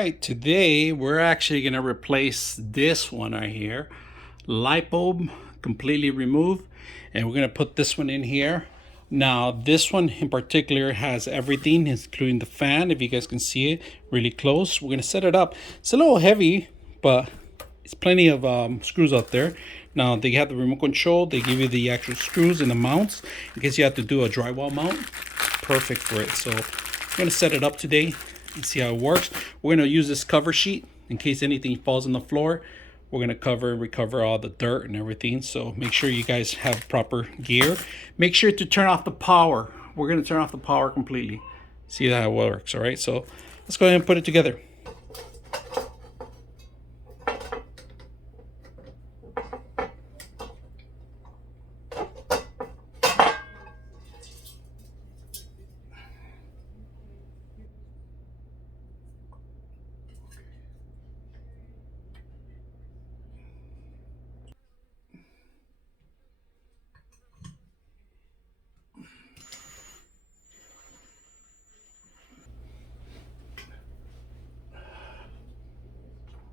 right, today we're actually going to replace this one right here. Light bulb completely removed, and we're going to put this one in here. Now this one in particular has everything, including the fan. If you guys can see it really close, we're going to set it up. It's a little heavy, but it's plenty of screws out there. Now they have the remote control. They give you the actual screws and the mounts in case you have to do a drywall mount. Perfect for it. So I'm going to set it up today and see how it works. We're going to use this cover sheet in case anything falls on the floor. We're going to recover all the dirt and everything. So make sure you guys have proper gear. Make sure to turn off the power. We're going to turn off the power completely. See how it works. All right. So let's go ahead and put it together.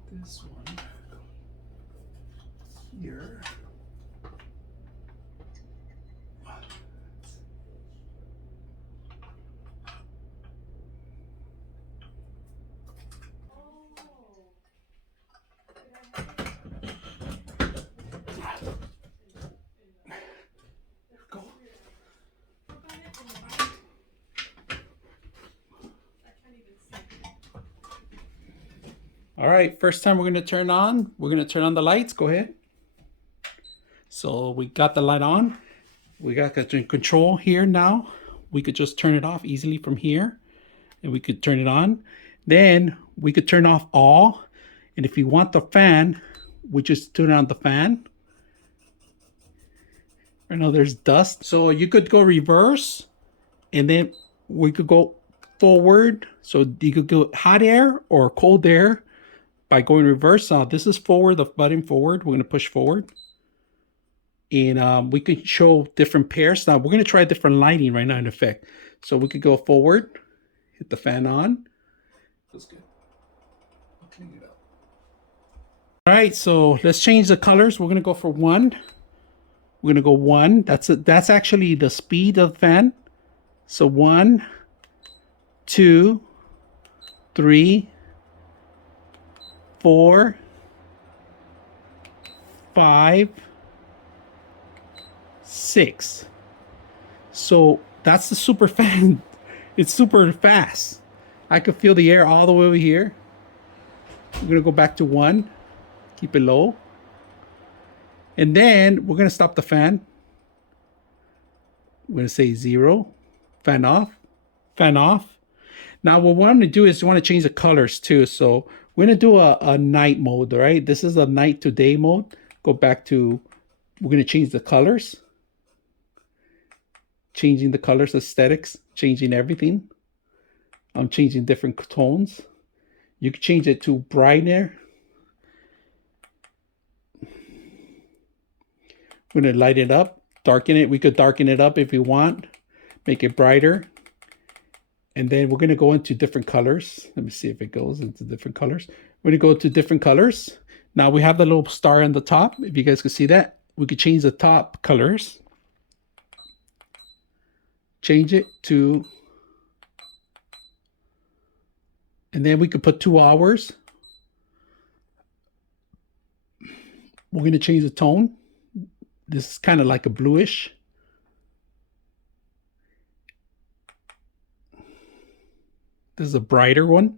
This one here. All right, first time we're going to turn on the lights. Go ahead. So we got the light on. We got the control here now. We could just turn it off easily from here, and we could turn it on. Then we could turn off all. And if you want the fan, we just turn on the fan. I know there's dust. So you could go reverse, and then we could go forward. So you could go hot air or cold air by going reverse. This is forward, the button forward. We're going to push forward. And we could show different pairs. Now we're going to try different lighting right now in effect. So we could go forward, hit the fan on. That's good. I'll clean it up. All right, so let's change the colors. We're going to go for 1. We're going to go 1. That's actually the speed of the fan. So 1, 2, 3, 4, 5, 6. So that's the super fan. It's super fast. I could feel the air all the way over here. We're gonna go back to 1, keep it low, and then we're gonna stop the fan. We're gonna say 0, fan off, fan off. Now what we want to do is we want to change the colors too. So we're gonna do a night mode. All right, this is a night to day mode. Go back to, we're gonna change the colors. Changing the colors, aesthetics, changing everything. I'm changing different tones. You can change it to brighter. We're gonna light it up, darken it. We could darken it up if we want, make it brighter. And then we're gonna go into different colors. Let me see if it goes into different colors. We're gonna go to different colors. Now we have the little star on the top. If you guys can see that, we could change the top colors. Change it to, and then we could put 2 hours. We're going to change the tone. This is kind of like a bluish. This is a brighter one.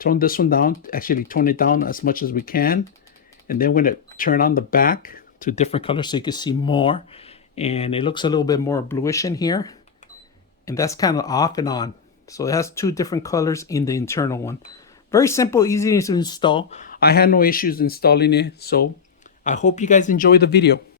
Tone this one down, actually tone it down as much as we can. And then we're going to turn on the back to different colors so you can see more. And it looks a little bit more bluish in here. And that's kind of off and on. So it has 2 different colors in the internal one. Very simple, easy to install. I had no issues installing it. So I hope you guys enjoy the video.